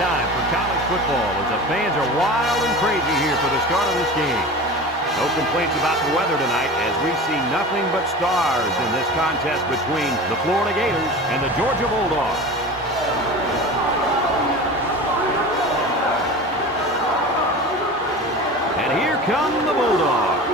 time for college football as the fans are wild and crazy here for the start of this game. No complaints about the weather tonight as we see nothing but stars in this contest between the Florida Gators and the Georgia Bulldogs. And here come the Bulldogs.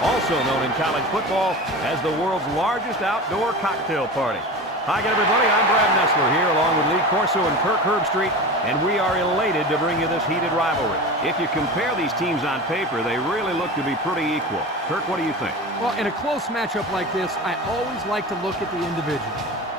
Also known in college football as the world's largest outdoor cocktail party. Hi again, everybody. I'm Brad Nessler here along with Lee Corso and Kirk Herbstreit, and we are elated to bring you this heated rivalry. If you compare these teams on paper, they really look to be pretty equal. Kirk, what do you think? Well, in a close matchup like this, I always like to look at the individual.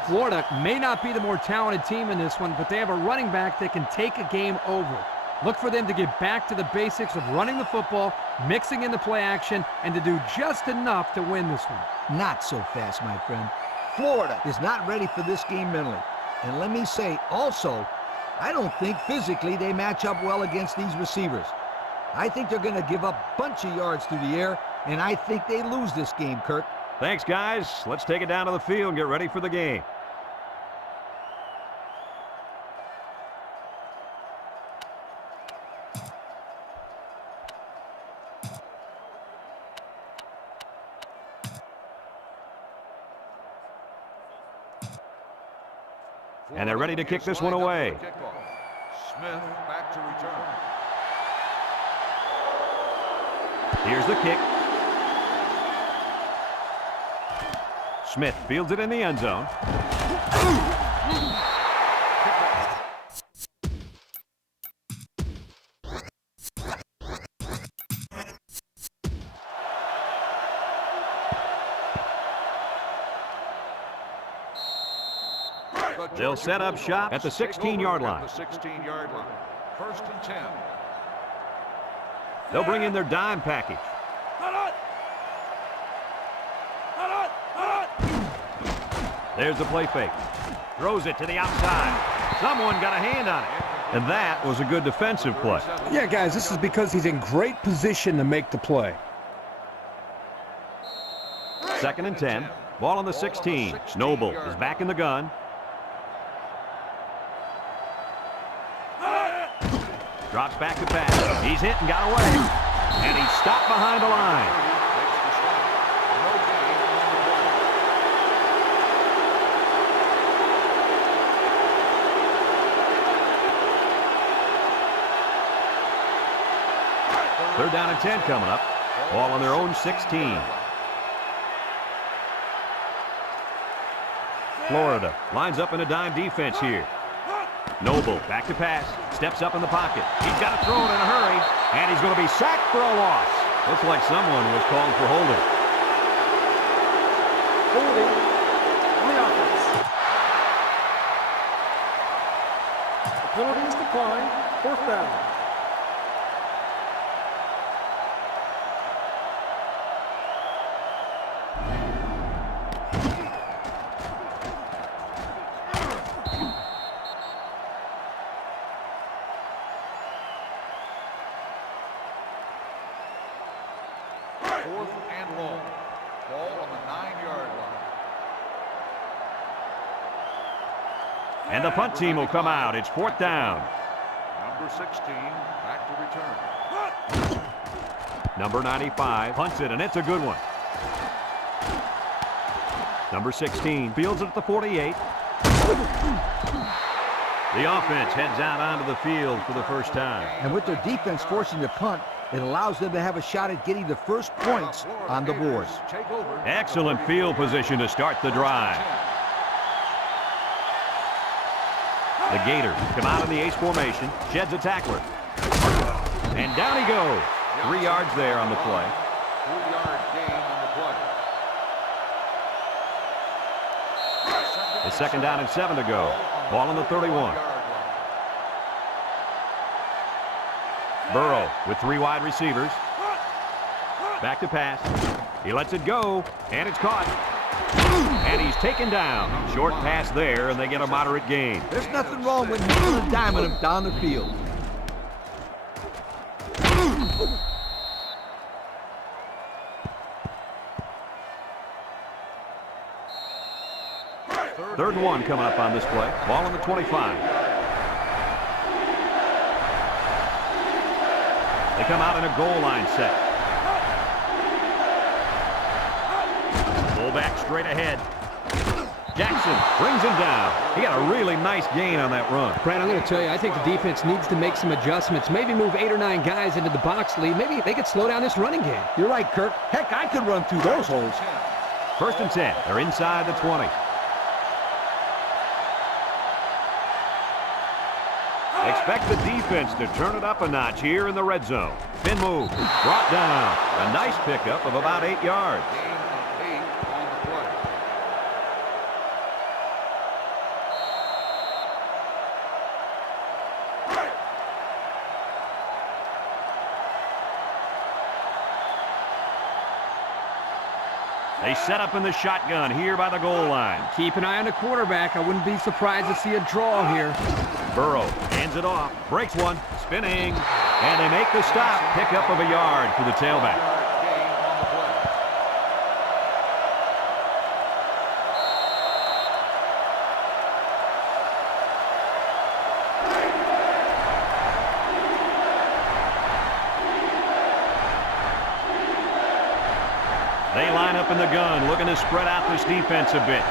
Florida may not be the more talented team in this one, but they have a running back that can take a game over. Look for them to get back to the basics of running the football, mixing in the play action, and to do just enough to win this one. Not so fast, my friend. Florida is not ready for this game mentally. And let me say also, I don't think physically they match up well against these receivers. I think they're going to give up a bunch of yards through the air, and I think they lose this game, Kirk. Thanks, guys. Let's take it down to the field and get ready for the game. And they're ready to kick this one away. Smith back to return. Here's the kick. Smith fields it in the end zone. They'll set up shop at the 16-yard line. First and 10. They'll bring in their dime package. There's the play fake. Throws it to the outside. Someone got a hand on it. And that was a good defensive play. Yeah, guys, this is because he's in great position to make the play. Second and 10. Ball on the 16. Noble is back in the gun. Drops back to pass. He's hit and got away. And he's stopped behind the line. Third down and 10 coming up. Ball on their own 16. Florida lines up in a dime defense here. Noble back to pass, steps up in the pocket. He's got to throw it in a hurry, and he's going to be sacked for a loss. Looks like someone was called for holding. Holding on the offense. The penalty is declined. Fourth down. Fourth and long. Ball on the 9-yard line. And the punt team will come out. It's fourth down. Number 16 back to return. Number 95 punts it, and it's a good one. Number 16 fields it at the 48. The offense heads out onto the field for the first time. And with their defense forcing the punt, it allows them to have a shot at getting the first points on the board. Excellent field position to start the drive. The Gators come out in the ace formation, sheds a tackler. And down he goes. 3 yards there on the play. 3-yard gain on the play. It's second down and 7 to go. Ball on the 31. Burrow with 3 wide receivers. Back to pass. He lets it go, and it's caught. And he's taken down. Short pass there, and they get a moderate gain. There's nothing wrong with nickel and diming him down the field. Third and 1 coming up on this play. Ball on the 25. They come out in a goal line set. Fullback straight ahead. Jackson brings him down. He got a really nice gain on that run. Brad, I'm going to tell you, I think the defense needs to make some adjustments. Maybe move 8 or 9 guys into the box lead. Maybe they could slow down this running game. You're right, Kirk. Heck, I could run through those holes. First and 10. They're inside the 20. Expect the defense to turn it up a notch here in the red zone. Spin move. Brought down. A nice pickup of about 8 yards. They set up in the shotgun here by the goal line. Keep an eye on the quarterback. I wouldn't be surprised to see a draw here. Burrow hands it off, breaks one, spinning, and they make the stop. Pickup of a yard for the tailback. They line up in the gun, looking to spread out this defense a bit.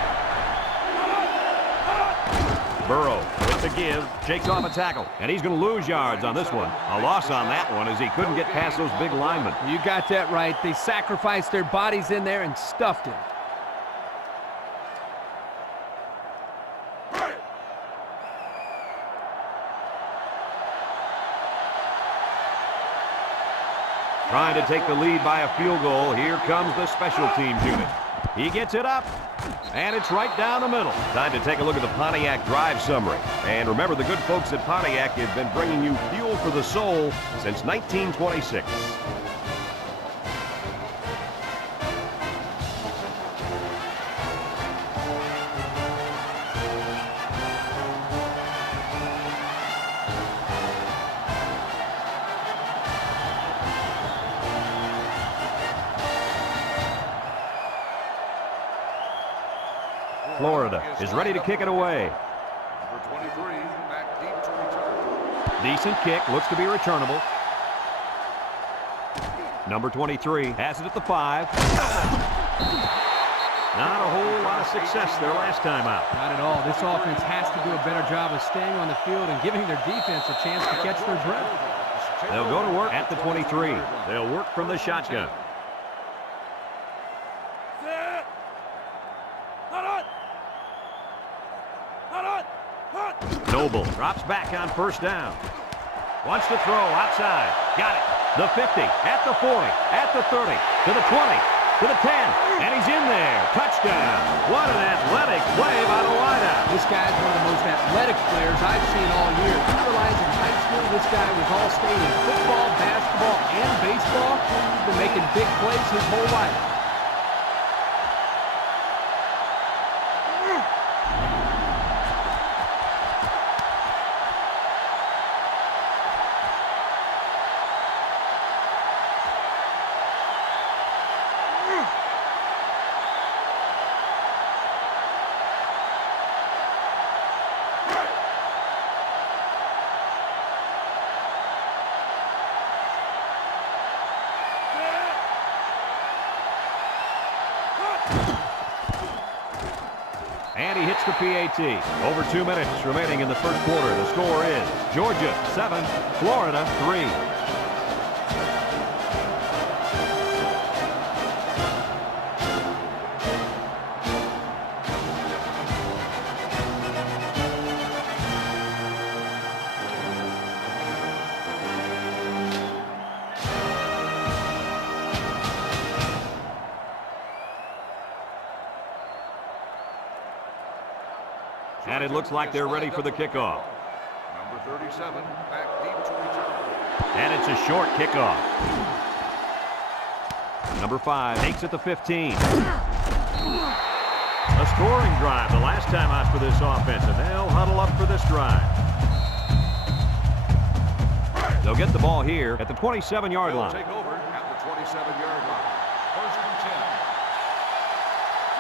Burrow with the give, shakes off a tackle, and he's going to lose yards on this one. A loss on that one as he couldn't get past those big linemen. You got that right. They sacrificed their bodies in there and stuffed him. Trying to take the lead by a field goal. Here comes the special teams unit. He gets it up, and it's right down the middle. Time to take a look at the Pontiac drive summary. And remember, the good folks at Pontiac have been bringing you fuel for the soul since 1926. Florida is ready to kick it away. Number 23, back deep to return. Decent kick, looks to be returnable. Number 23 has it at the 5. Not a whole lot of success their last time out. Not at all. This offense has to do a better job of staying on the field and giving their defense a chance to catch their breath. They'll go to work at the 23. They'll work from the shotgun. Noble drops back on first down. Wants to throw outside. Got it. The 50, at the 40, at the 30, to the 20, to the 10, and he's in there. Touchdown. What an athletic play by the wideout. This guy's one of the most athletic players I've seen all year. He realized in high school this guy was all state in football, basketball, and baseball. He's been making big plays his whole life. And he hits the PAT. Over 2 minutes remaining in the first quarter. The score is Georgia 7, Florida 3. And it looks like they're ready for the kickoff. Number 37, back deep to return. And it's a short kickoff. Number 5 takes it to 15. A scoring drive the last time out for this offense, and they'll huddle up for this drive. They'll get the ball here at the 27-yard line. Take over at the 27-yard line. First and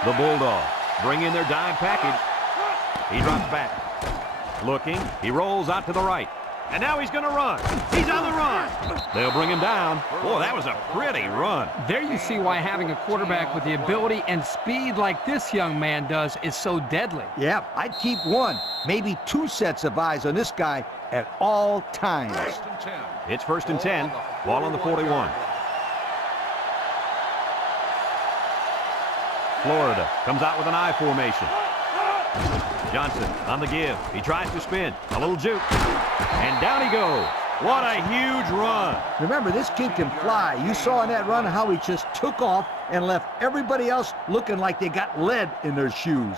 10. The Bulldogs bring in their dime package. He drops back. Looking. He rolls out to the right. And now he's going to run. He's on the run. They'll bring him down. Boy, that was a pretty run. There you see why having a quarterback with the ability and speed like this young man does is so deadly. Yeah, I'd keep one, maybe 2 sets of eyes on this guy at all times. It's 1st and 10. Ball on the 41. Florida comes out with an I formation. Johnson on the give. He tries to spin. A little juke. And down he goes. What a huge run. Remember, this kid can fly. You saw in that run how he just took off and left everybody else looking like they got lead in their shoes.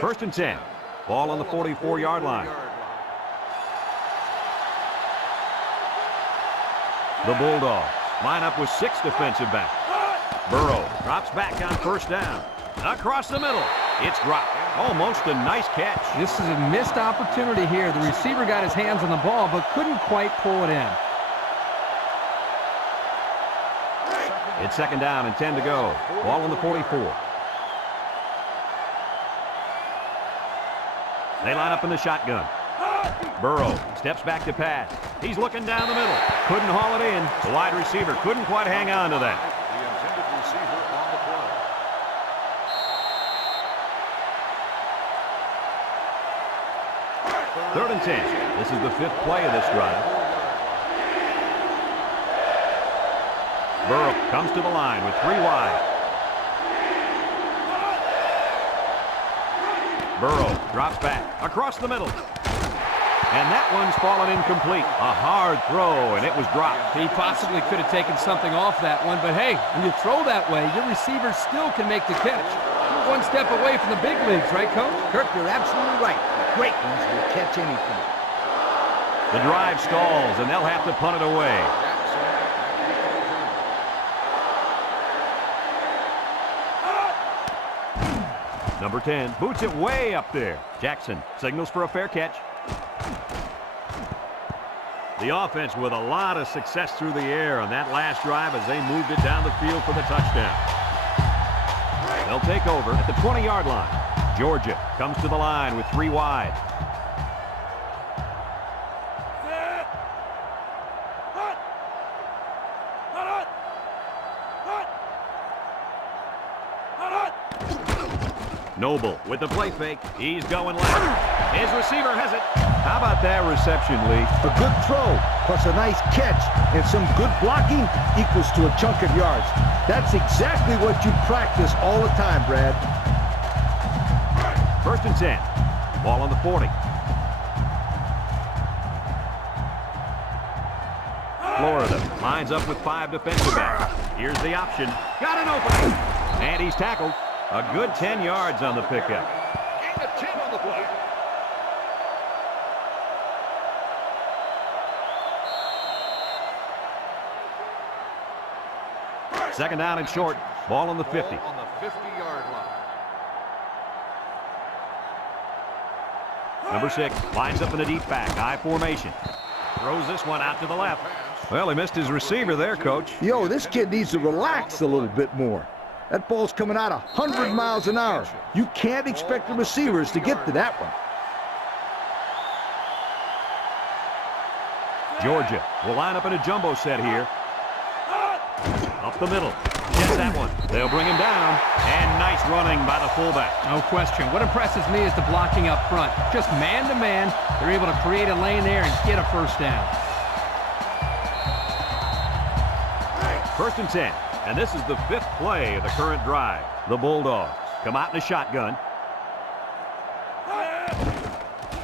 First and 10. Ball on the 44-yard line. The Bulldogs line up with 6 defensive backs. Burrow drops back on 1st down. Across the middle. It's dropped. Almost a nice catch. This is a missed opportunity here. The receiver got his hands on the ball but couldn't quite pull it in. It's 2nd down and 10 to go. Ball on the 44. They line up in the shotgun. Burrow steps back to pass. He's looking down the middle. Couldn't haul it in. The wide receiver couldn't quite hang on to that. The intended receiver on the play. 3rd and 10. This is the 5th play of this drive. Burrow comes to the line with 3 wide. Burrow drops back across the middle. And that one's fallen incomplete. A hard throw, and it was dropped. He possibly could have taken something off that one, but hey, when you throw that way, your receiver still can make the catch. You're 1 step away from the big leagues, right, Coach? Kirk, you're absolutely right. Great ones will catch anything. The drive stalls, and they'll have to punt it away. Number 10 boots it way up there. Jackson signals for a fair catch. The offense with a lot of success through the air on that last drive as they moved it down the field for the touchdown. They'll take over at the 20-yard line. Georgia comes to the line with 3 wide. Noble with the play fake. He's going left. His receiver has it. How about that reception, Lee? A good throw, plus a nice catch, and some good blocking equals to a chunk of yards. That's exactly what you practice all the time, Brad. 1st and 10. Ball on the 40. Florida lines up with 5 defensive backs. Here's the option. Got an opening. And he's tackled. A good 10 yards on the pickup. Gain of 10 on the play. Second down and short. Ball on the 50. Ball on the 50-yard line. Number 6 lines up in a deep back. I formation. Throws this one out to the left. Well, he missed his receiver there, Coach. Yo, this kid needs to relax a little bit more. That ball's coming out 100 miles an hour. You can't expect the receivers to get to that one. Georgia will line up in a jumbo set here. Up the middle. Gets that one. They'll bring him down. And nice running by the fullback. No question. What impresses me is the blocking up front. Just man-to-man, they're able to create a lane there and get a 1st down. 1st and 10. And this is the 5th play of the current drive. The Bulldogs come out in a shotgun.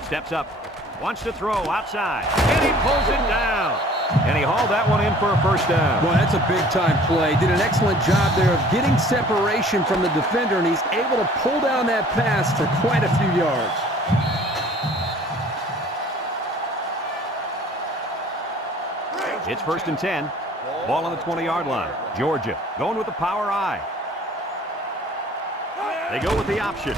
Steps up. Wants to throw outside. And he pulls it down. And he hauled that one in for a 1st down. Well, that's a big-time play. Did an excellent job there of getting separation from the defender, and he's able to pull down that pass for quite a few yards. It's 1st and 10. Ball on the 20-yard line. Georgia going with the power I. They go with the option.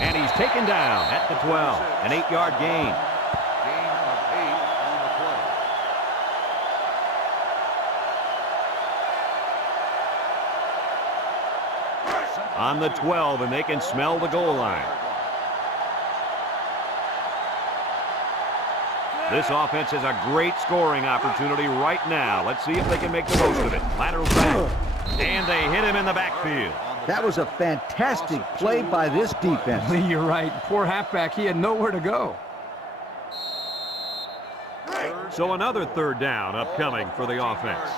And he's taken down at the 12. An 8-yard gain. Gain of 8 on the play. On the 12, and they can smell the goal line. This offense has a great scoring opportunity right now. Let's see if they can make the most of it. Lateral back. And they hit him in the backfield. That was a fantastic play by this defense. You're right. Poor halfback. He had nowhere to go. So another 3rd down upcoming for the offense.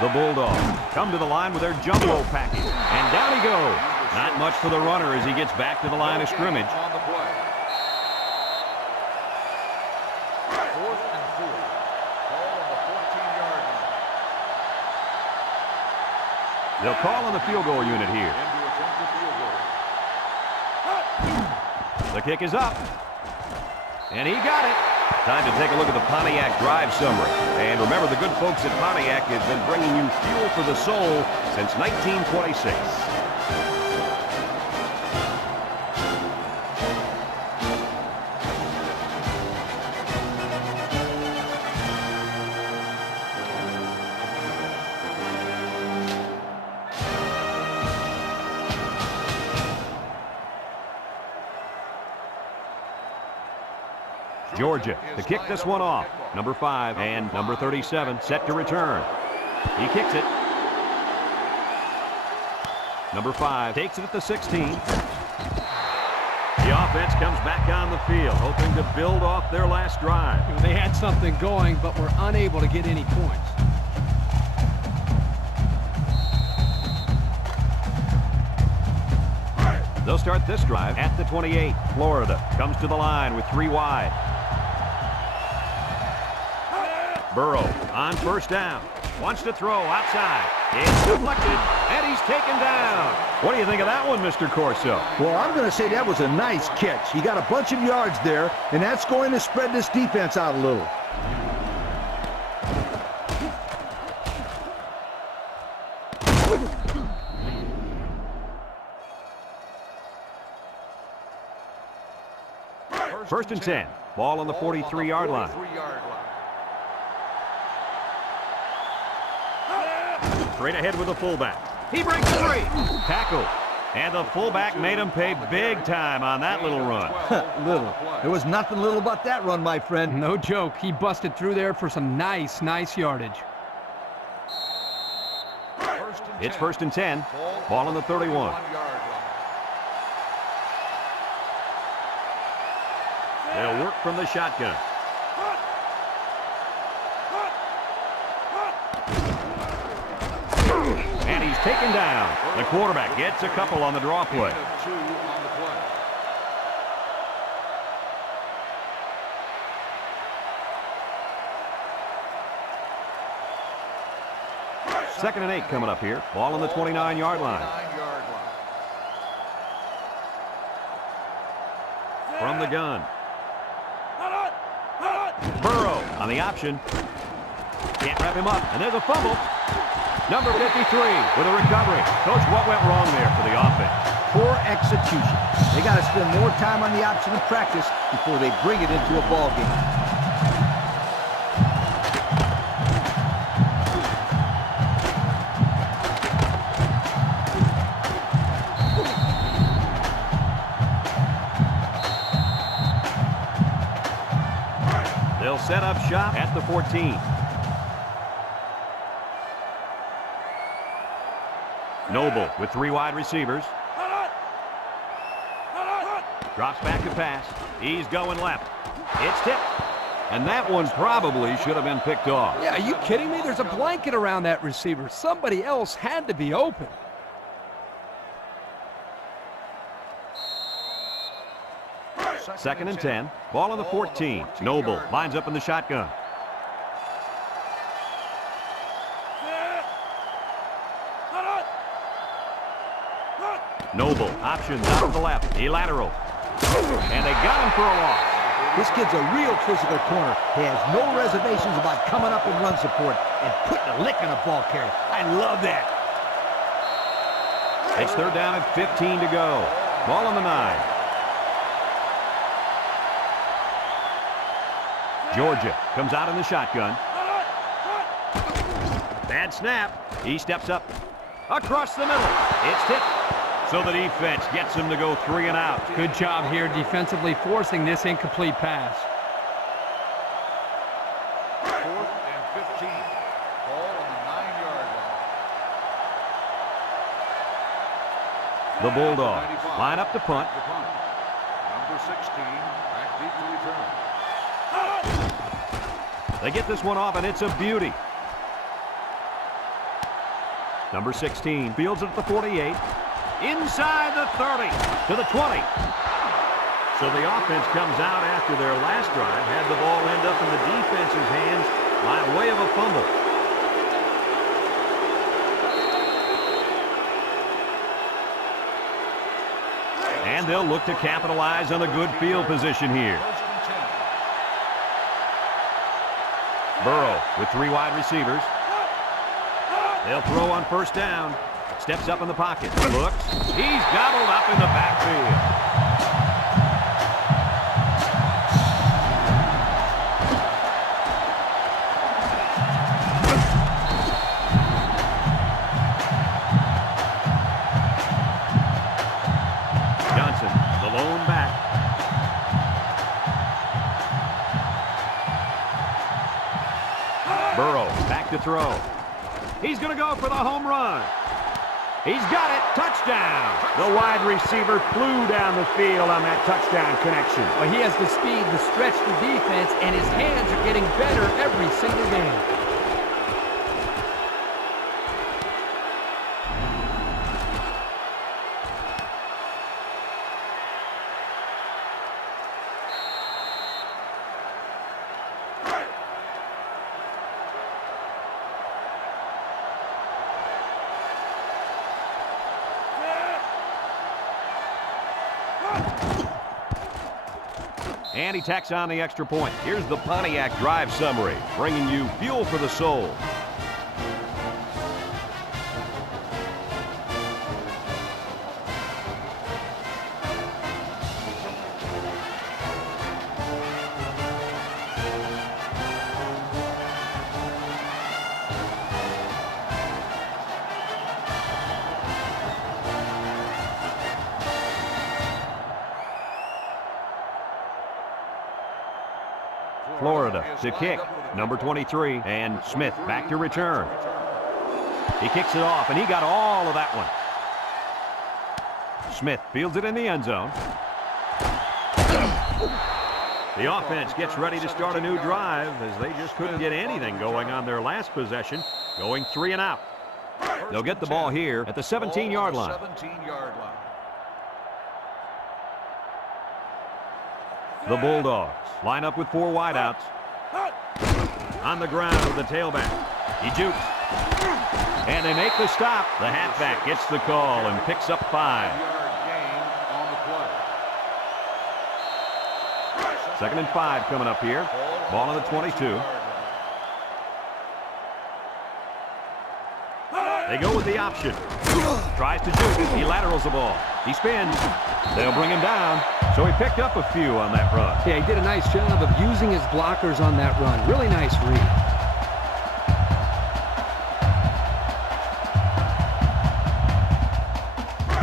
The Bulldogs come to the line with their jumbo package. And down he goes. Not much for the runner as he gets back to the line of scrimmage. On the play. 4th and 4. Ball on the 14-yard line. They'll call on the field goal unit here. In to attempt the field goal. The kick is up. And he got it. Time to take a look at the Pontiac drive summary. And remember, the good folks at Pontiac have been bringing you fuel for the soul since 1926. Georgia to kick this one off. Number 5 and number 37 set to return. He kicks it. Number 5 takes it at the 16. The offense comes back on the field, hoping to build off their last drive. They had something going, but were unable to get any points. They'll start this drive at the 28. Florida comes to the line with 3 wide. Burrow on 1st down. Wants to throw outside. It's deflected, and he's taken down. What do you think of that one, Mr. Corso? Well, I'm going to say that was a nice catch. He got a bunch of yards there, and that's going to spread this defense out a little. First and 10. Ball on the 43-yard line. Straight ahead with the fullback. He breaks free. Tackle. And the fullback made him pay big time on that little run. Little. There was nothing little about that run, my friend. No joke. He busted through there for some nice yardage. It's 1st and 10. Ball on the 31. They'll work from the shotgun. And he's taken down. The quarterback gets a couple on the draw play. Second and 8 coming up here. Ball on the 29-yard line. From the gun. Burrow on the option. Can't wrap him up, and there's a fumble. Number 53 with a recovery. Coach, what went wrong there for the offense? Poor execution. They got to spend more time on the option in practice before they bring it into a ball game. They'll set up shop at the 14. Noble with 3 wide receivers. Drops back to pass. He's going left. It's tipped. And that one probably should have been picked off. Yeah, are you kidding me? There's a blanket around that receiver. Somebody else had to be open. Second and 10. Ball on the 14. Noble lines up in the shotgun. Noble options out of the left. He lateral. And they got him for a loss. This kid's a real physical corner. He has no reservations about coming up in run support and putting a lick on a ball carrier. I love that. It's third down and 15 to go. Ball on the 9. Georgia comes out in the shotgun. Bad snap. He steps up across the middle. It's tipped. So the defense gets him to go 3 and out. Good job here defensively forcing this incomplete pass. 4th and 15. Ball on the 9-yard line. The Bulldogs line up to punt. Number 16, back deep to return. They get this one off, and it's a beauty. Number 16 fields it at the 48. Inside the 30 to the 20. So the offense comes out after their last drive, had the ball end up in the defense's hands by way of a fumble. And they'll look to capitalize on the good field position here. Burrow with 3 wide receivers. They'll throw on first down. Steps up in the pocket. Looks. He's gobbled up in the backfield. Johnson, the lone back. Burrow back to throw. He's going to go for the home run. He's got it. Touchdown. The wide receiver flew down the field on that touchdown connection. Well, he has the speed to stretch the defense, and his hands are getting better every single game. And he tacks on the extra point. Here's the Pontiac drive summary, bringing you fuel for the soul. Florida to kick, number 23, and Smith back to return. He kicks it off, and he got all of that one. Smith fields it in the end zone. The offense gets ready to start a new drive as they just couldn't get anything going on their last possession, going 3 and out. They'll get the ball here at the 17-yard line. 17-yard line. The Bulldogs line up with 4 wideouts. On the ground with the tailback. He jukes. And they make the stop. The halfback gets the call and picks up 5. 5-yard gain on the play. 2nd and 5 coming up here. Ball on the 22. They go with the option. Tries to juke. He laterals the ball. He spins. They'll bring him down. So he picked up a few on that run. Yeah, he did a nice job of using his blockers on that run. Really nice read.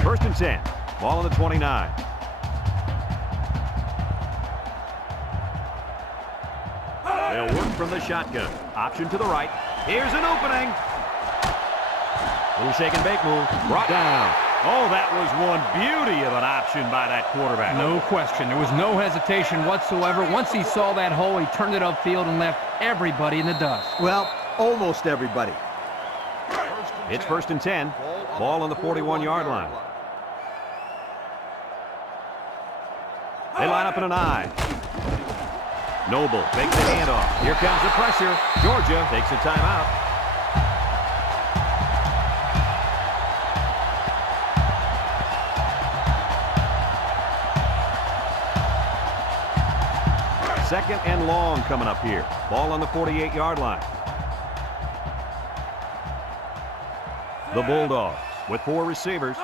First and 10. Ball on the 29. They'll work from the shotgun. Option to the right. Here's an opening. Little shake and bake move. Brought down. Oh, that was one beauty of an option by that quarterback. No question. There was no hesitation whatsoever. Once he saw that hole, he turned it upfield and left everybody in the dust. Well, almost everybody. It's first and 10. Ball on the 41-yard line. They line up in an I. Noble makes the handoff. Here comes the pressure. Georgia takes a timeout. Second and long coming up here. Ball on the 48-yard line. The Bulldogs with 4 receivers.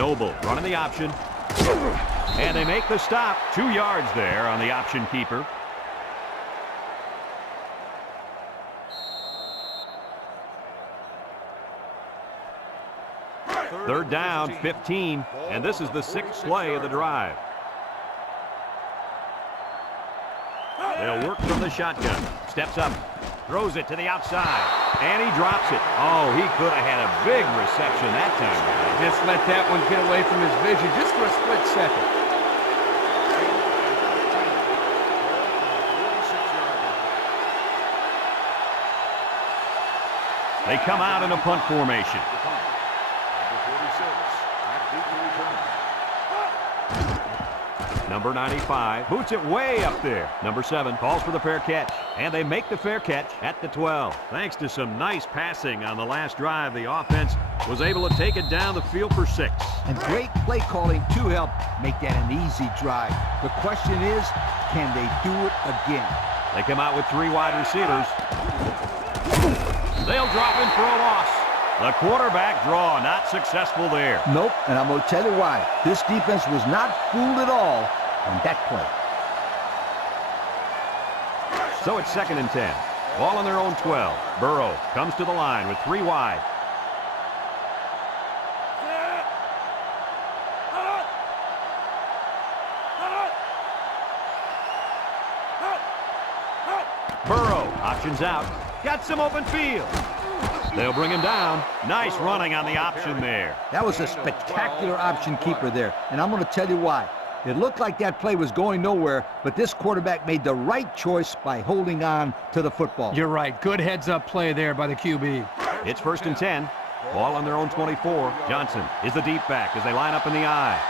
Noble running the option. And they make the stop. 2 yards there on the option keeper. Third down, 15. And this is the 6th play of the drive. They'll work from the shotgun. Steps up. Throws it to the outside. And he drops it. Oh, he could have had a big reception that time. Just let that one get away from his vision just for a split second. They come out in a punt formation. Number 95 boots it way up there. Number 7 calls for the fair catch. And they make the fair catch at the 12. Thanks to some nice passing on the last drive, the offense was able to take it down the field for 6. And great play calling to help make that an easy drive. The question is, can they do it again? They come out with 3 wide receivers. They'll drop in for a loss. The quarterback draw not successful there. Nope, and I'm going to tell you why. This defense was not fooled at all on that play. So it's 2nd and 10. Ball on their own 12. Burrow comes to the line with 3 wide. Burrow options out. Got some open field. They'll bring him down. Nice running on the option there. That was a spectacular option keeper there, and I'm going to tell you why. It looked like that play was going nowhere, but this quarterback made the right choice by holding on to the football. You're right. Good heads-up play there by the QB. It's 1st and 10. Ball on their own 24. Johnson is the deep back as they line up in the I.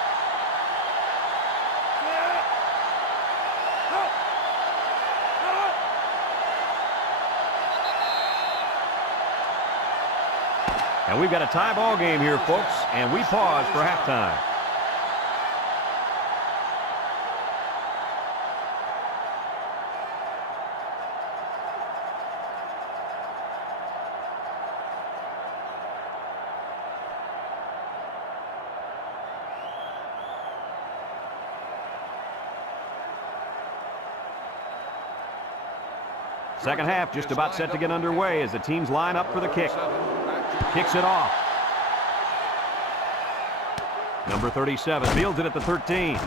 And we've got a tie ball game here, folks, and we pause for halftime. Second half just about set to get underway as the teams line up for the kick. Kicks it off. Number 37 fields it at the 13. So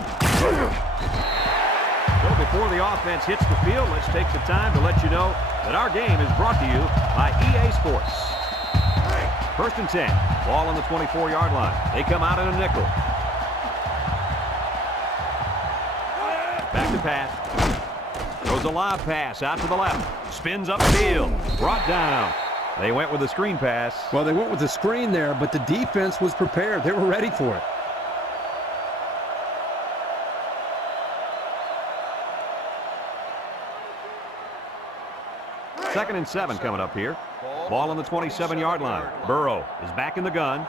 before the offense hits the field, let's take the time to let you know that our game is brought to you by EA Sports. 1st and 10. Ball on the 24-yard line. They come out in a nickel. Back to pass. Throws a lob pass out to the left. Spins upfield. Brought down. They went with a screen pass. Well, they went with the screen there, but the defense was prepared. They were ready for it. Second and 7 coming up here. Ball on the 27-yard line. Burrow is back in the gun.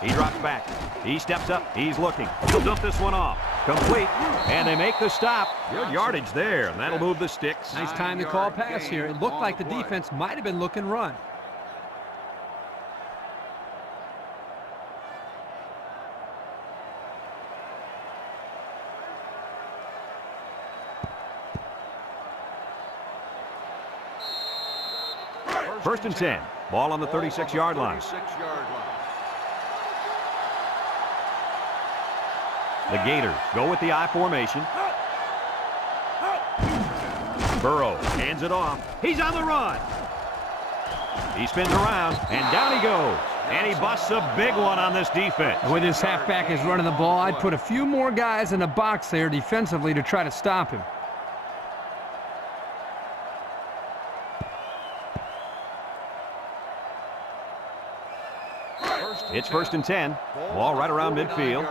He drops back. He steps up. He's looking. He'll dump this one off. Complete. And they make the stop. Good yardage there. And that'll move the sticks. Nice time to call pass here. It looked like the defense might have been looking run. First and 10. Ball on the 36-yard line. The Gators go with the I formation. Burrow hands it off. He's on the run. He spins around, and down he goes. And he busts a big one on this defense. With his halfback is running the ball, I'd put a few more guys in the box there defensively to try to stop him. It's 1st and 10. Ball right around midfield.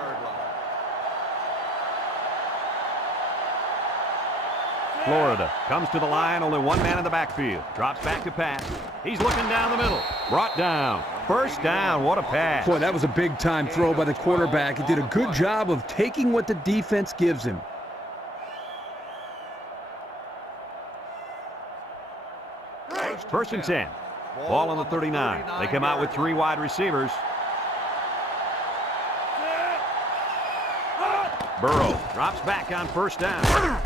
Florida comes to the line, only one man in the backfield. Drops back to pass. He's looking down the middle. Brought down. First down. What a pass. Boy, that was a big-time throw by the quarterback. He did a good job of taking what the defense gives him. First and 10. Ball on the 39. They come out with 3 wide receivers. Burrow drops back on first down.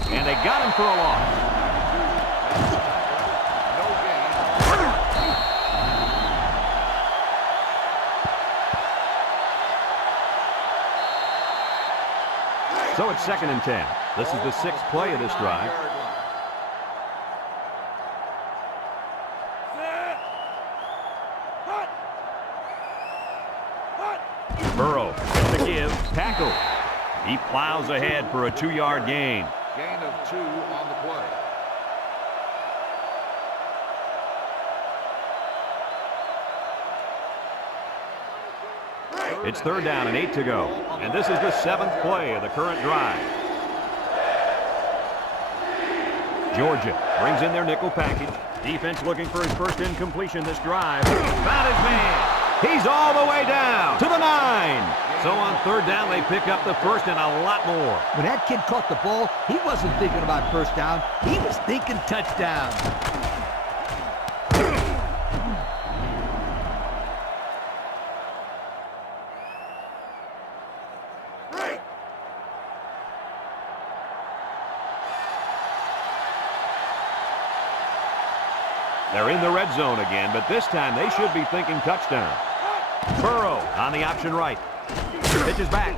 And they got him for a loss. So it's 2nd and 10. This is the 6th play of this drive. Burrow gets the give. Tackle. He plows ahead for a 2-yard gain. Gain of 2 on the play. It's 3rd down and 8 to go. And this is the 7th play of the current drive. Georgia brings in their nickel package. Defense looking for his first incompletion this drive. Found his man. He's all the way down to the 9. So on 3rd down, they pick up the first and a lot more. When that kid caught the ball, he wasn't thinking about first down. He was thinking touchdown. They're in the red zone again, but this time they should be thinking touchdown. Burrow on the option right. Pitches back.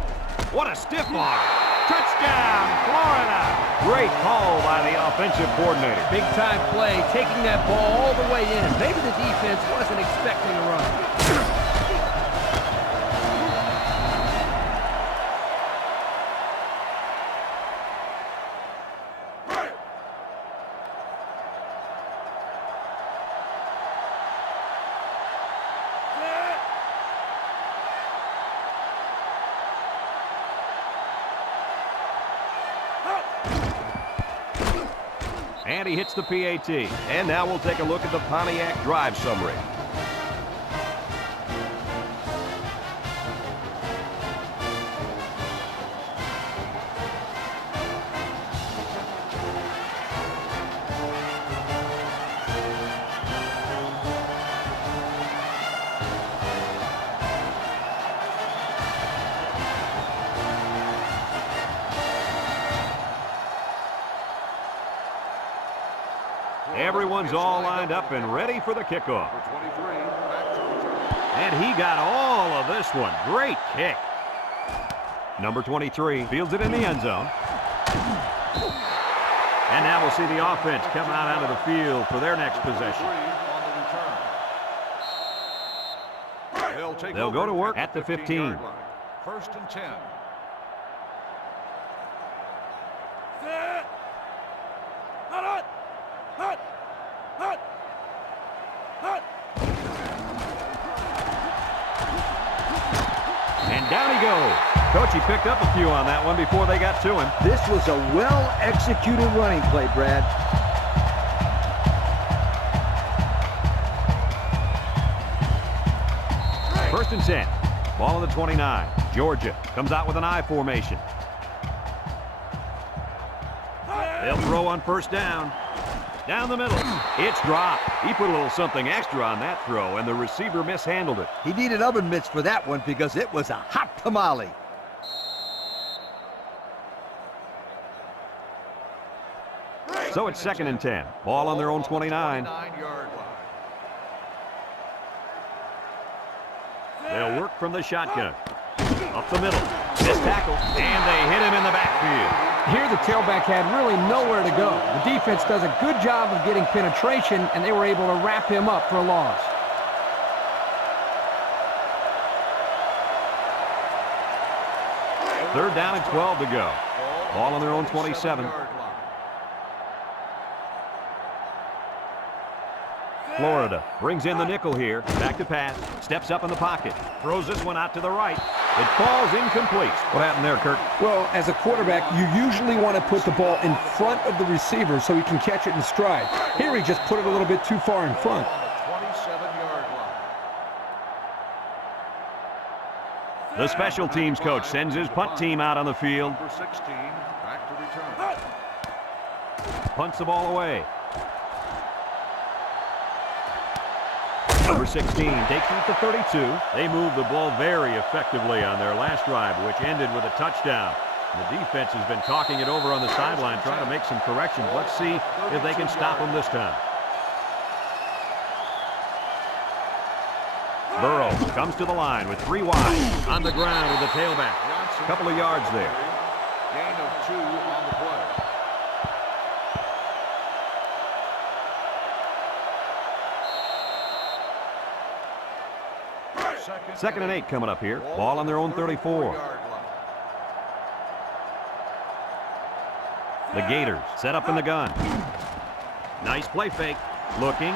What a stiff arm. Touchdown, Florida. Great call by the offensive coordinator. Big time play, taking that ball all the way in. Maybe the defense wasn't expecting a run. And he hits the PAT. And now we'll take a look at the Pontiac drive summary. Everyone's all lined up and ready for the kickoff. And he got all of this one. Great kick. Number 23 fields it in the end zone. And now we'll see the offense come out onto the field for their next possession. They'll go to work at the 15. 1st and 10. And down he goes. Coach, he picked up a few on that one before they got to him. This was a well-executed running play, Brad. First and 10. Ball on the 29. Georgia comes out with an I formation. They'll throw on first down. Down the middle. It's dropped. He put a little something extra on that throw, and the receiver mishandled it. He needed oven mitts for that one because it was a hot tamale. So it's 2nd and 10. Ball on their own 29. 29-yard line. They'll work from the shotgun. Up the middle. This tackle. And they hit him in the backfield. Here the tailback had really nowhere to go. The defense does a good job of getting penetration, and they were able to wrap him up for a loss. Third down and 12 to go. Ball on their own 27. Florida brings in the nickel here. Back to pass. Steps up in the pocket. Throws this one out to the right. It falls incomplete. What happened there, Kirk? Well, as a quarterback, you usually want to put the ball in front of the receiver so he can catch it in stride. Here he just put it a little bit too far in front. On the 27-yard line. The special teams coach sends his punt team out on the field. Number 16, back to return. Punts the ball away. Number 16 takes it to 32. They moved the ball very effectively on their last drive, which ended with a touchdown. The defense has been talking it over on the sideline, trying to make some corrections. Let's see if they can stop them this time. Burrow comes to the line with 3 wide. On the ground with the tailback. A couple of yards there. Gain of 2 on the play. Second and 8 coming up here. Ball on their own 34. The Gators set up in the gun. Nice play fake. Looking.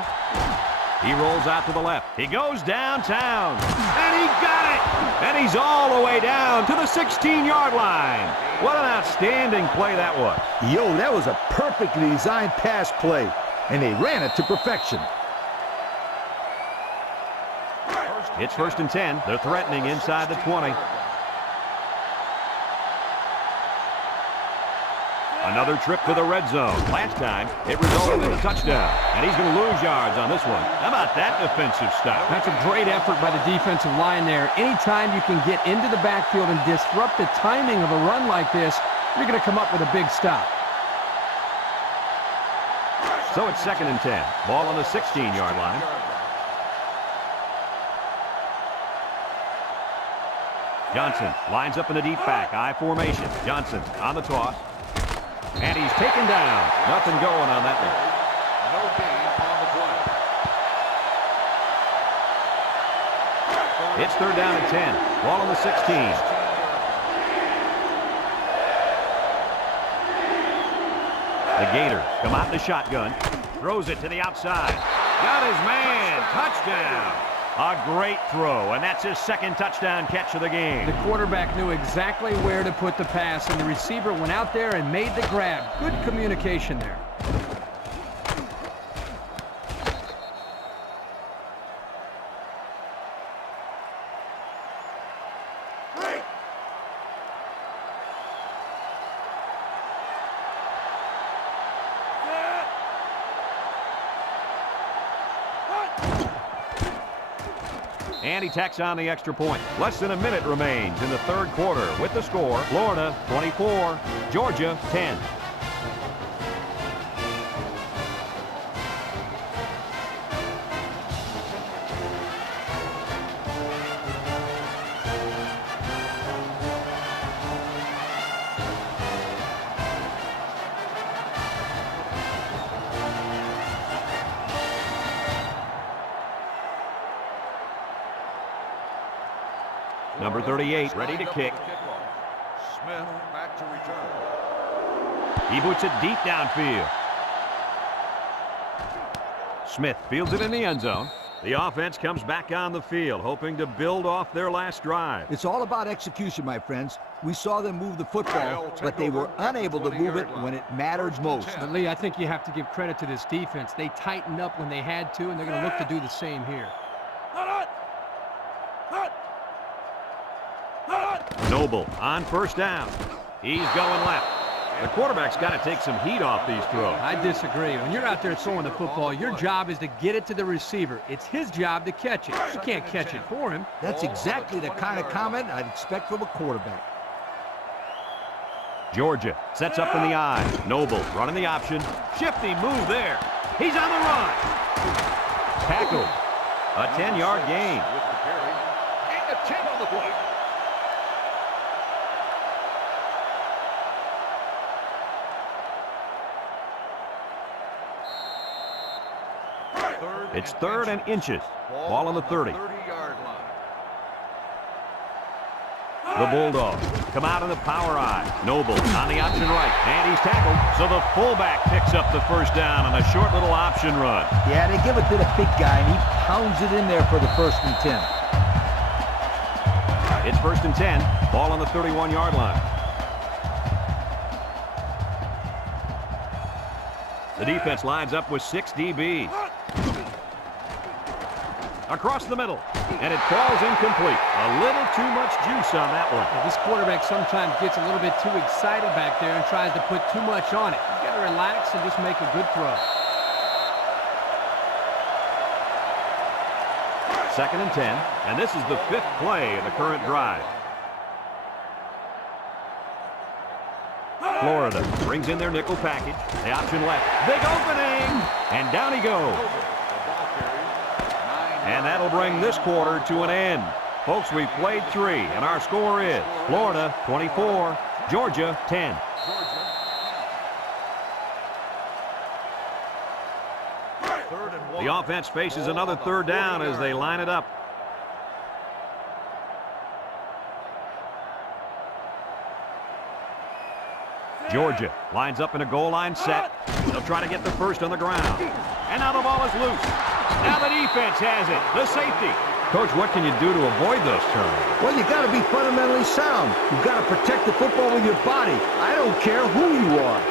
He rolls out to the left. He goes downtown. And he got it! And he's all the way down to the 16-yard line. What an outstanding play that was. Yo, that was a perfectly designed pass play, and they ran it to perfection. It's first and 10. They're threatening inside the 20. Another trip to the red zone. Last time, it resulted in a touchdown. And he's going to lose yards on this one. How about that defensive stop? That's a great effort by the defensive line there. Anytime you can get into the backfield and disrupt the timing of a run like this, you're going to come up with a big stop. So it's second and 10. Ball on the 16-yard line. Johnson lines up in the deep back. I formation. Johnson on the toss. And he's taken down. Nothing going on that one. No gain on the play. It's third down and 10. Ball on the 16. The Gators come out in the shotgun. Throws it to the outside. Got his man. Touchdown. A great throw, and that's his second touchdown catch of the game. The quarterback knew exactly where to put the pass, and the receiver went out there and made the grab. Good communication there. And he tacks on the extra point. Less than a minute remains in the third quarter with the score. Florida 24, Georgia 10. Number 38, ready to kick. Smith back to return. He boots it deep downfield. Smith fields it in the end zone. The offense comes back on the field, hoping to build off their last drive. It's all about execution, my friends. We saw them move the football, but they were unable to move it when it mattered most. But Lee, I think you have to give credit to this defense. They tightened up when they had to, and they're going to look to do the same here. Noble on first down. He's going left. The quarterback's got to take some heat off these throws. I disagree. When you're out there throwing the football, your job is to get it to the receiver. It's his job to catch it. You can't catch it for him. That's exactly the kind of comment I'd expect from a quarterback. Georgia sets up in the eye. Noble running the option. Shifty move there. He's on the run. Tackled. A 10-yard gain. With the carry. Gain of 10 on the play. It's third and inches. Ball on the 30. 30-yard line. The Bulldogs come out in the power eye. Noble on the option right. And he's tackled. So the fullback picks up the first down on a short little option run. Yeah, they give it to the big guy, and he pounds it in there for the first and 10. It's first and 10. Ball on the 31-yard line. The defense lines up with 6 DBs. Across the middle, and it falls incomplete. A little too much juice on that one. This quarterback sometimes gets a little bit too excited back there and tries to put too much on it. You got to relax and just make a good throw. Second and 10, and this is the 5th play of the current drive. Florida brings in their nickel package. The option left. Big opening. And down he goes. And that'll bring this quarter to an end. Folks, we've played 3, and our score is Florida 24, Georgia 10. The offense faces another third down as they line it up. Georgia lines up in a goal line set. They'll try to get the first on the ground. And now the ball is loose. Now the defense has it. The safety. Coach, what can you do to avoid those turnovers? Well, you got to be fundamentally sound. You've got to protect the football with your body. I don't care who you are.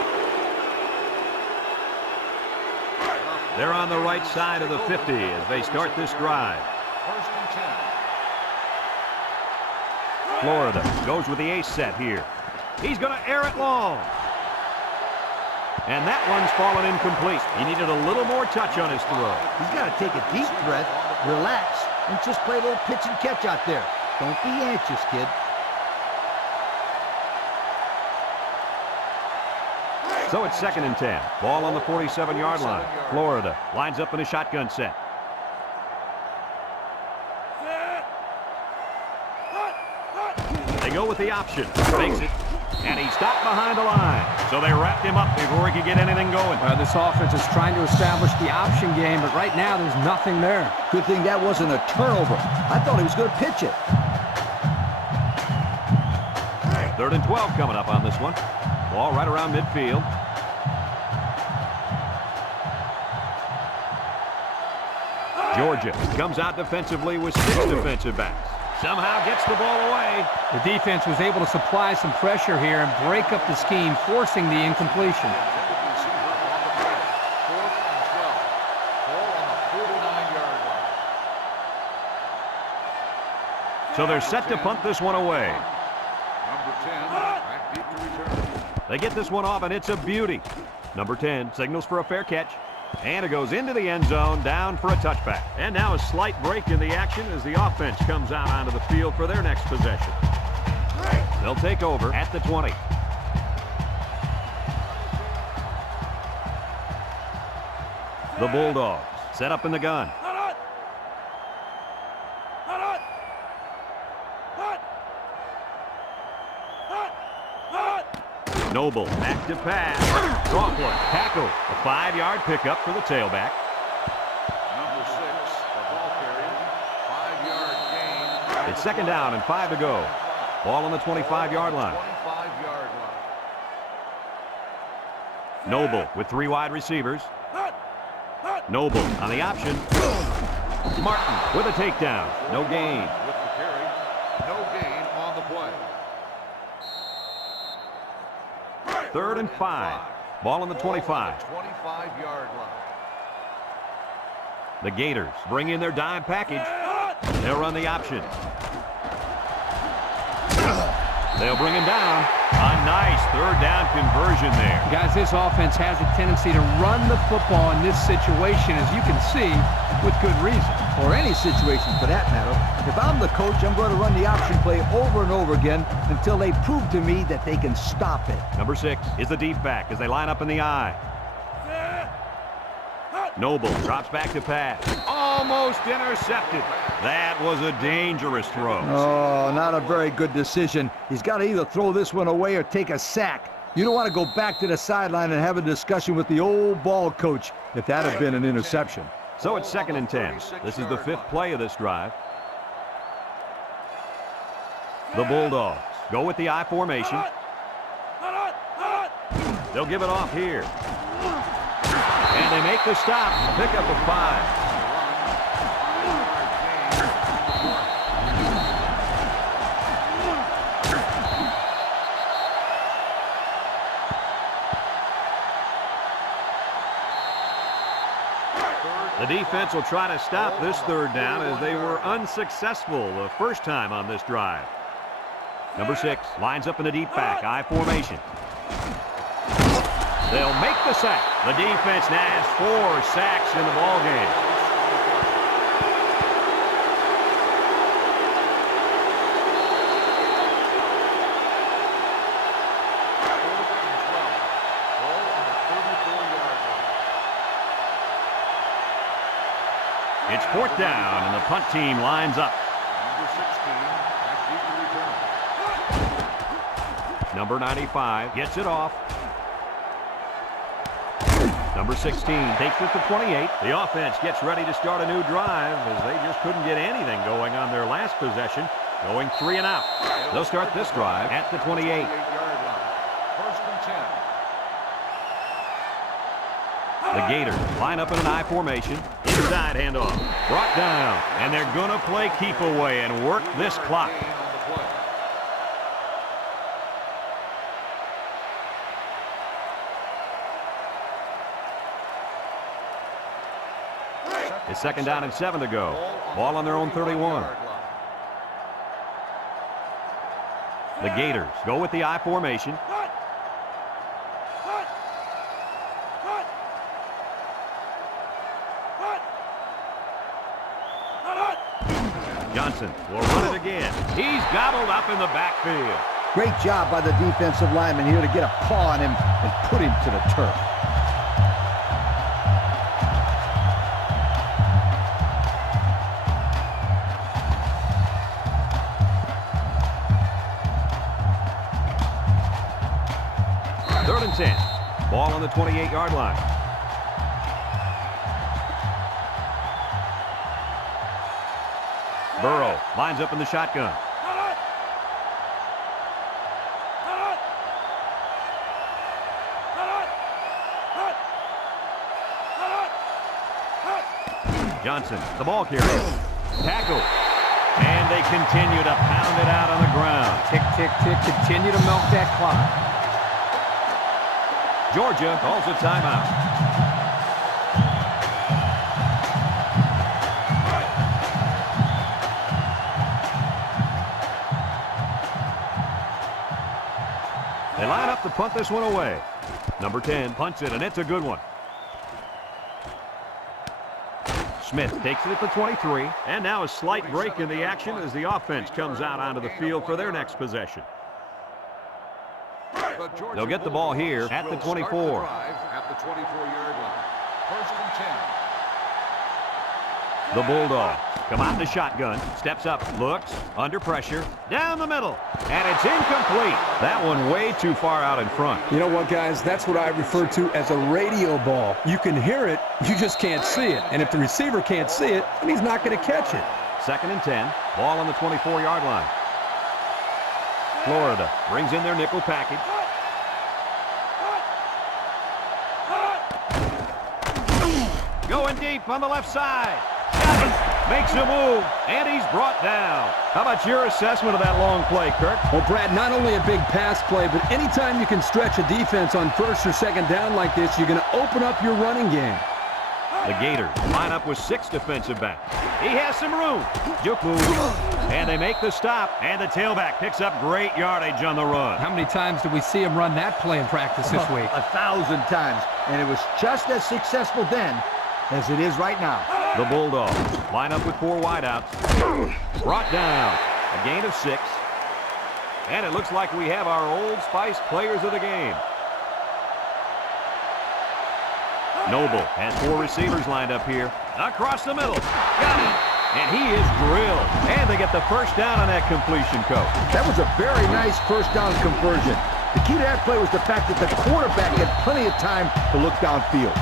They're on the right side of the 50 as they start this drive. Florida goes with the ace set here. He's going to air it long. And that one's fallen incomplete. He needed a little more touch on his throw. He's got to take a deep breath, relax, and just play a little pitch and catch out there. Don't be anxious, kid. So it's 2nd and 10. Ball on the 47-yard line. Florida lines up in a shotgun set. They go with the option. Fakes it. And he stopped behind the line. So they wrapped him up before he could get anything going. This offense is trying to establish the option game, but right now there's nothing there. Good thing that wasn't a turnover. I thought he was going to pitch it. 3rd and 12 coming up on this one. Ball right around midfield. Georgia comes out defensively with 6 defensive backs. Somehow gets the ball away. The defense was able to supply some pressure here and break up the scheme, forcing the incompletion. So they're set to punt this one away. They get this one off, and it's a beauty. Number 10 signals for a fair catch. And it goes into the end zone, down for a touchback. And now a slight break in the action as the offense comes out onto the field for their next possession. They'll take over at the 20. The Bulldogs set up in the gun. Noble back to pass. Crawford tackle. A 5-yard pickup for the tailback. Number 6, the ball carrier. 5-yard gain. It's 2nd down and 5 to go. Ball on the 25-yard line. 25-yard line. Noble with 3 wide receivers. Noble on the option. Martin with a takedown. No gain. With the carry. No gain on the play. 3rd and 5. Ball on the 25. 25-yard line. The Gators bring in their dime package. They'll run the option. They'll bring him down. A nice 3rd down conversion there. Guys, this offense has a tendency to run the football in this situation, as you can see, with good reason. Or any situation for that matter. If I'm the coach, I'm going to run the option play over and over again until they prove to me that they can stop it. Number 6 is the deep back as they line up in the I. Noble drops back to pass. Almost intercepted. That was a dangerous throw. Oh, not a very good decision. He's got to either throw this one away or take a sack. You don't want to go back to the sideline and have a discussion with the old ball coach if that had been an interception. So it's 2nd and 10. This is the 5th play of this drive. The Bulldogs go with the I formation. They'll give it off here. And they make the stop. Pick up a 5. The defense will try to stop this 3rd down as they were unsuccessful the first time on this drive. Number 6 lines up in the deep back, I formation. They'll make the sack. The defense now has 4 sacks in the ballgame. It's 4th down, and the punt team lines up. Number 16, back deep to return. Number 95 gets it off. Number 16 takes it to 28. The offense gets ready to start a new drive as they just couldn't get anything going on their last possession, going 3 and out. They'll start this drive at the 28. 28-yard line. First and 10. The Gators line up in an I formation. Inside handoff. Brought down. And they're going to play keep away and work this clock. Gain on the play. It's 2nd down and 7 to go. Ball on their own 31. The Gators go with the I formation. Johnson will run it again. He's gobbled up in the backfield. Great job by the defensive lineman here to get a paw on him and put him to the turf. Third and 10. Ball on the 28-yard line. Burrow lines up in the shotgun. Johnson, the ball carrier. Tackle. And they continue to pound it out on the ground. Tick, tick, tick. Continue to milk that clock. Georgia calls a timeout. They line up to punt this one away. Number 10 punts it, and it's a good one. Smith takes it at the 23, and now a slight break in the action as the offense comes out onto the field for their next possession. They'll get the ball here at the 24. At the 24-yard line. First and 10. The Bulldogs come out in the shotgun, steps up, looks, under pressure, down the middle, and it's incomplete. That one way too far out in front. You know what, guys? That's what I refer to as a radio ball. You can hear it, you just can't see it. And if the receiver can't see it, then he's not going to catch it. 2nd and 10, ball on the 24-yard line. Florida brings in their nickel package. Going deep on the left side. Got it. Makes a move, and he's brought down. How about your assessment of that long play, Kirk? Well, Brad, not only a big pass play, but anytime you can stretch a defense on 1st or 2nd down like this, you're going to open up your running game. The Gators line up with 6 defensive backs. He has some room. Juke move. And they make the stop, and the tailback picks up great yardage on the run. How many times did we see him run that play in practice this week? 1,000 times, and it was just as successful then as it is right now. The Bulldogs line up with 4 wideouts. Brought down. A gain of 6. And it looks like we have our Old Spice players of the game. Noble has 4 receivers lined up here. Across the middle. Got it. And he is drilled. And they get the first down on that completion, Coach. That was a very nice first down conversion. The key to that play was the fact that the quarterback had plenty of time to look downfield.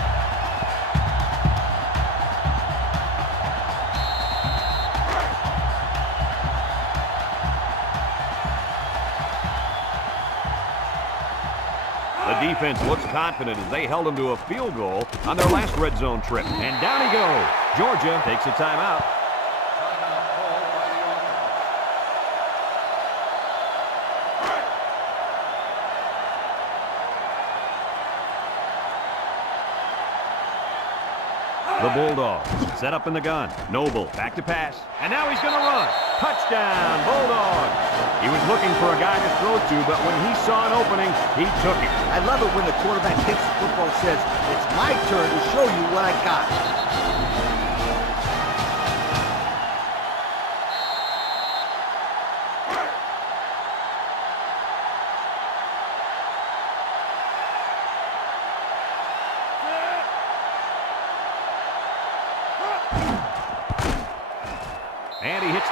The defense looks confident as they held them to a field goal on their last red zone trip. And down he goes. Georgia takes a timeout. Timeout called by the offense. The Bulldogs set up in the gun. Noble back to pass. And now he's going to run. Touchdown, Bulldogs. He was looking for a guy to throw to, but when he saw an opening, he took it. I love it when the quarterback hits the football and says, "It's my turn to show you what I got."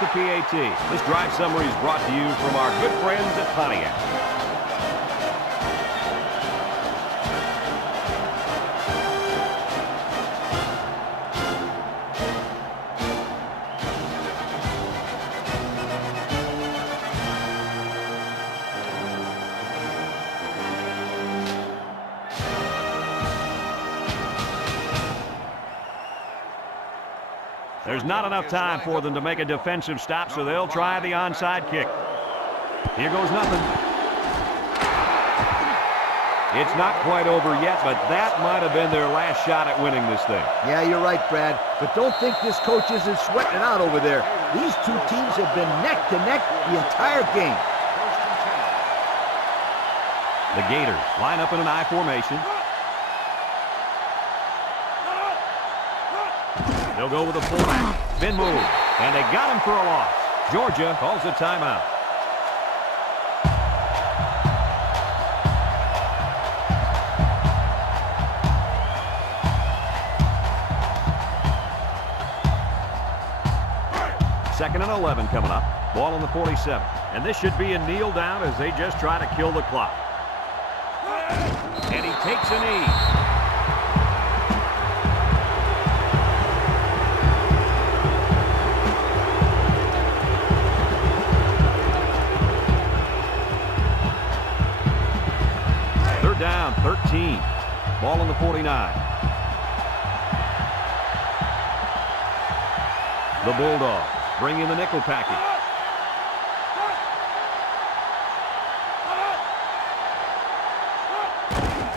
the PAT. This drive summary is brought to you from our good friends at Pontiac. There's not enough time for them to make a defensive stop, so they'll try the onside kick. Here goes nothing. It's not quite over yet, but that might have been their last shot at winning this thing. Yeah, you're right, Brad. But don't think this coach isn't sweating it out over there. These two teams have been neck to neck the entire game. The Gators line up in an I formation. They'll go with a fullback. Spin move. And they got him for a loss. Georgia calls a timeout. Second and 11 coming up. Ball on the 47. And this should be a kneel down as they just try to kill the clock. And he takes a knee. Down 13. Ball on the 49. The Bulldogs bring in the nickel package.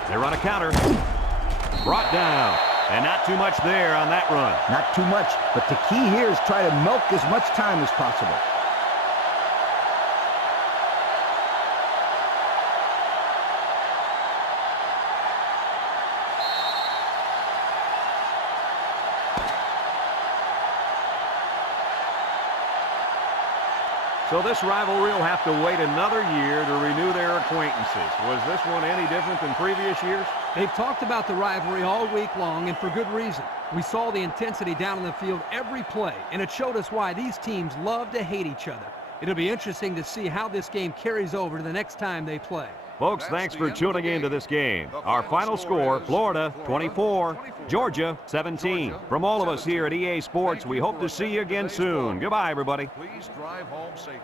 They run a counter. Brought down. And not too much there on that run. Not too much, but the key here is try to milk as much time as possible. So this rivalry will have to wait another year to renew their acquaintances. Was this one any different than previous years? They've talked about the rivalry all week long, and for good reason. We saw the intensity down on the field every play, and it showed us why these teams love to hate each other. It'll be interesting to see how this game carries over to the next time they play. Folks, thanks for tuning in to this game. Our final score, Florida 24, Georgia 17. From all of us here at EA Sports, we hope to see you again soon. Goodbye, everybody. Please drive home safely.